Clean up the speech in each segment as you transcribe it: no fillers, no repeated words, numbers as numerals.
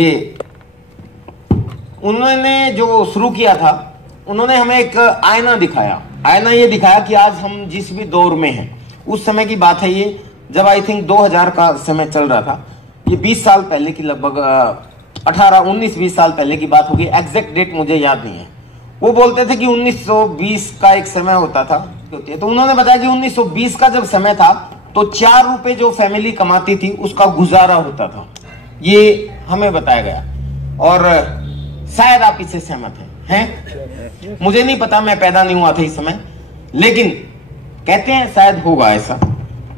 ये उन्होंने जो शुरू किया था, उन्होंने हमें एक आईना दिखाया। आईना ये दिखाया कि आज हम जिस भी दौर में हैं, उस समय की बात है ये, जब आई थिंक 2000 का समय चल रहा था। ये 20 साल पहले की, लगभग 19-20 साल पहले की बात होगी, एग्जैक्ट डेट मुझे याद नहीं है। वो बोलते थे कि 1920 का एक समय होता था। तो उन्होंने बताया कि 1920 का जब समय था तो 4 रुपए जो फैमिली कमाती थी उसका गुजारा होता था, ये हमें बताया गया। और शायद आप इससे सहमत हैं? मुझे नहीं पता, मैं पैदा नहीं हुआ था इस समय, लेकिन कहते हैं शायद होगा ऐसा।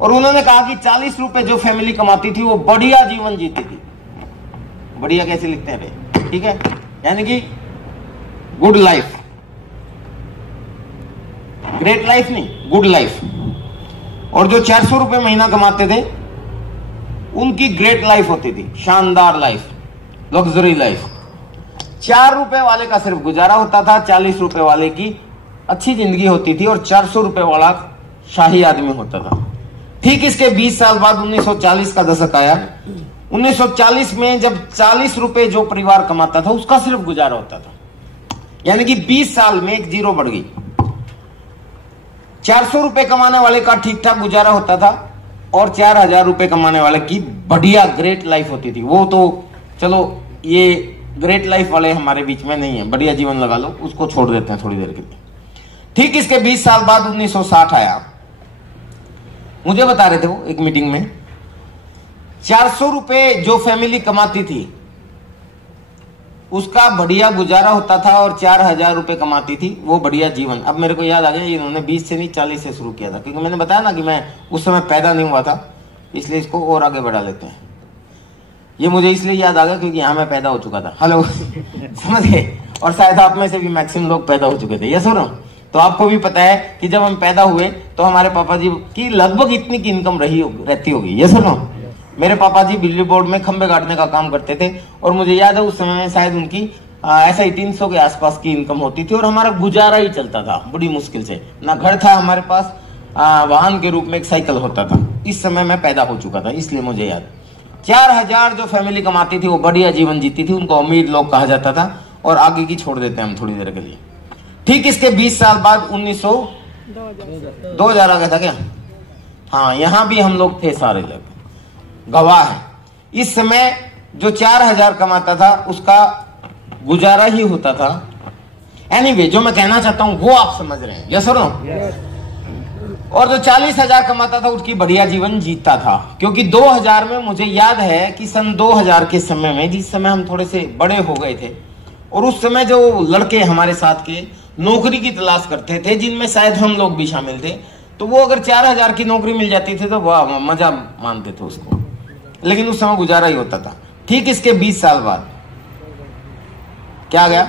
और उन्होंने कहा कि 40 रुपए जो फैमिली कमाती थी वो बढ़िया जीवन जीती थी। बढ़िया कैसे लिखते हैं भाई? ठीक है, यानी कि गुड लाइफ, ग्रेट लाइफ नहीं, गुड लाइफ। और जो 400 रुपए महीना कमाते थे उनकी ग्रेट लाइफ होती थी, शानदार लाइफ, लग्जरी लाइफ। 4 रुपए वाले का सिर्फ गुजारा होता था, 40 रुपए वाले की अच्छी जिंदगी होती थी, और 400 रुपए वाला शाही आदमी होता था। ठीक इसके 20 साल बाद 1940 का दशक आया। 1940 में जब 40 रुपए जो परिवार कमाता था उसका सिर्फ गुजारा होता था, यानी कि 20 साल में एक जीरो बढ़ गई। 400 रुपए कमाने वाले का ठीक ठाक गुजारा होता था, और 4000 रुपए कमाने वाले की बढ़िया ग्रेट लाइफ होती थी। वो तो चलो, ये ग्रेट लाइफ वाले हमारे बीच में नहीं है, बढ़िया जीवन लगा लो, उसको छोड़ देते हैं थोड़ी देर के लिए। ठीक इसके 20 साल बाद 1960 आया। मुझे बता रहे थे वो एक मीटिंग में, 400 रुपए जो फैमिली कमाती थी उसका बढ़िया गुजारा होता था, और 4000 रुपए कमाती थी वो बढ़िया जीवन। अब मेरे को याद आ गया, इन्होंने 20 से नहीं 40 से शुरू किया था, क्योंकि मैंने बताया ना कि मैं उस समय पैदा नहीं हुआ था, इसलिए इसको और आगे बढ़ा लेते हैं। ये मुझे इसलिए याद आ गया क्योंकि यहाँ मैं पैदा हो चुका था। हेलो समझ गए? और शायद आप में से भी मैक्सिमम लोग पैदा हो चुके थे, ये सुनो। तो आपको भी पता है कि जब हम पैदा हुए तो हमारे पापा जी की लगभग इतनी की इनकम रहती होगी, ये सुनो। मेरे पापा जी बिजली बोर्ड में खंबे गाड़ने का काम करते थे, और मुझे याद है उस समय में शायद उनकी ऐसा ही 300 के आसपास की इनकम होती थी, और हमारा गुजारा ही चलता था बड़ी मुश्किल से। ना घर था हमारे पास, वाहन के रूप में एक साइकिल होता था। इस समय मैं पैदा हो चुका था, इसलिए मुझे याद। 4000 जो फैमिली कमाती थी वो बढ़िया जीवन जीती थी, उनको अमीर लोग कहा जाता था। और आगे की छोड़ देते हैं हम थोड़ी देर के लिए। ठीक इसके 20 साल बाद 2000 आ गया था क्या? हाँ, यहां भी हम लोग थे, सारे लोग गवाह है। इस समय जो 4000 कमाता था उसका गुजारा ही होता था। एनीवे, जो मैं कहना चाहता हूं वो आप समझ रहे हैं, यस और नो? और जो 40,000 कमाता था उसकी बढ़िया जीवन जीता था, क्योंकि 2000 में मुझे याद है कि सन 2000 के समय में, जिस समय हम थोड़े से बड़े हो गए थे, और उस समय जो लड़के हमारे साथ के नौकरी की तलाश करते थे, जिनमें शायद हम लोग भी शामिल थे, तो वो अगर 4000 की नौकरी मिल जाती थी तो वाह, मजा मानते थे उसको। लेकिन उस समय गुजारा ही होता था। ठीक इसके 20 साल बाद क्या आ गया?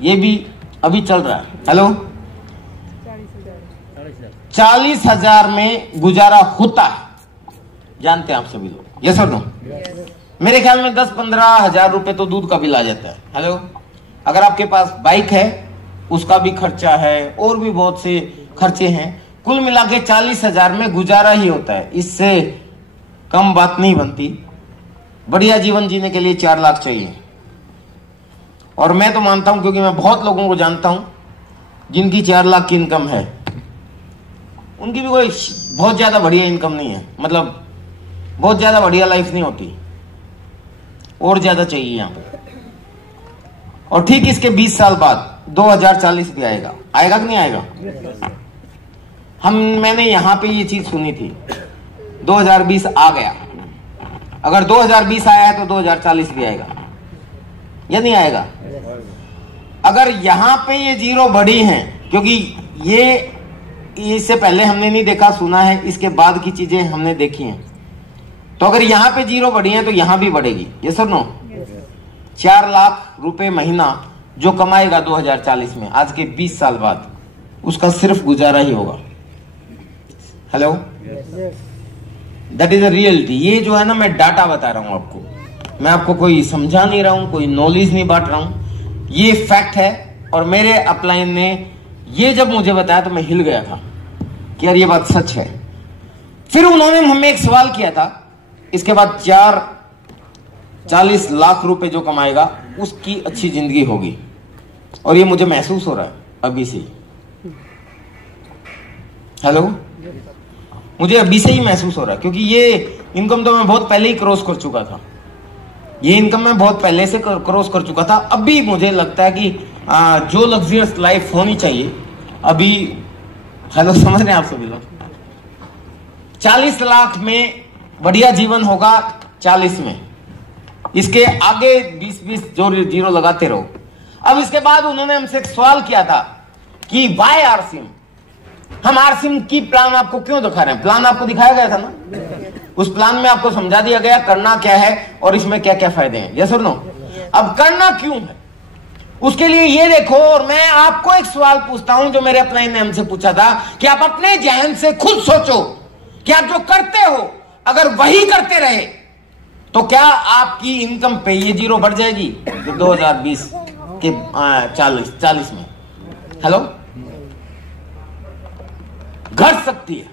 ये भी अभी चल रहा है। हेलो, 40,000 में गुजारा होता है, जानते हैं आप सभी लोग, यस और नो? मेरे ख्याल में 10-15 हजार रुपए तो दूध का बिल आ जाता है। हेलो, अगर आपके पास बाइक है उसका भी खर्चा है, और भी बहुत से खर्चे हैं। कुल मिला के 40,000 में गुजारा ही होता है, इससे कम बात नहीं बनती। बढ़िया जीवन जीने के लिए 4 लाख चाहिए। और मैं तो मानता हूं, क्योंकि मैं बहुत लोगों को जानता हूं जिनकी 4 लाख की इनकम है, उनकी भी कोई बहुत ज्यादा बढ़िया इनकम नहीं है, मतलब बहुत ज्यादा बढ़िया लाइफ नहीं होती, और ज्यादा चाहिए यहां पर। और ठीक इसके 20 साल बाद 2040 भी आएगा। आएगा कि नहीं आएगा? मैंने यहां पे ये चीज सुनी थी, 2020 आ गया। अगर 2020 आया है तो 2040 भी आएगा, या नहीं आएगा? अगर यहां पे ये जीरो बढ़ी हैं, क्योंकि ये इससे पहले हमने नहीं देखा, सुना है, इसके बाद की चीजें हमने देखी हैं, तो अगर यहां पे जीरो बढ़ी है तो यहां भी बढ़ेगी, ये सुनो। 4 लाख रुपए महीना जो कमाएगा 2040 में, आज के 20 साल बाद, उसका सिर्फ गुजारा ही होगा। Hello, that is a reality. ये जो है ना, मैं डाटा बता रहा हूं आपको, मैं आपको कोई समझा नहीं रहा हूं, कोई नॉलेज नहीं बांट रहा हूं, ये फैक्ट है। और मेरे अपलाइन ने ये जब मुझे बताया तो मैं हिल गया था कि यार ये बात सच है। फिर उन्होंने हमें एक सवाल किया था, इसके बाद 4 40 लाख रुपए जो कमाएगा उसकी अच्छी जिंदगी होगी। और ये मुझे महसूस हो रहा है अभी से ही। हेलो, मुझे अभी से ही महसूस हो रहा है, क्योंकि ये इनकम तो मैं बहुत पहले ही क्रॉस कर चुका था। ये इनकम मैं बहुत पहले से क्रॉस कर चुका था। अभी मुझे लगता है कि जो लग्जरियस लाइफ होनी चाहिए अभी, हेलो समझ रहे हैं आप सभी लोग, 40 लाख में बढ़िया जीवन होगा। 40 में इसके आगे 20-20 जो जीरो लगाते रहो। अब इसके बाद उन्होंने हमसे एक सवाल किया था कि वाई आरसिम, हम आरसिम की प्लान आपको क्यों दिखा रहे हैं। प्लान आपको दिखाया गया था ना, उस प्लान में आपको समझा दिया गया करना क्या है और इसमें क्या क्या फायदे हैं। यस और नो। अब करना क्यों है उसके लिए ये देखो। और मैं आपको एक सवाल पूछता हूं जो मेरे अपने ने हमसे पूछा था कि आप अपने जहन से खुद सोचो कि आप जो करते हो अगर वही करते रहे तो क्या आपकी इनकम पे ये जीरो बढ़ जाएगी 2020 के 40 में। हेलो, घट सकती है।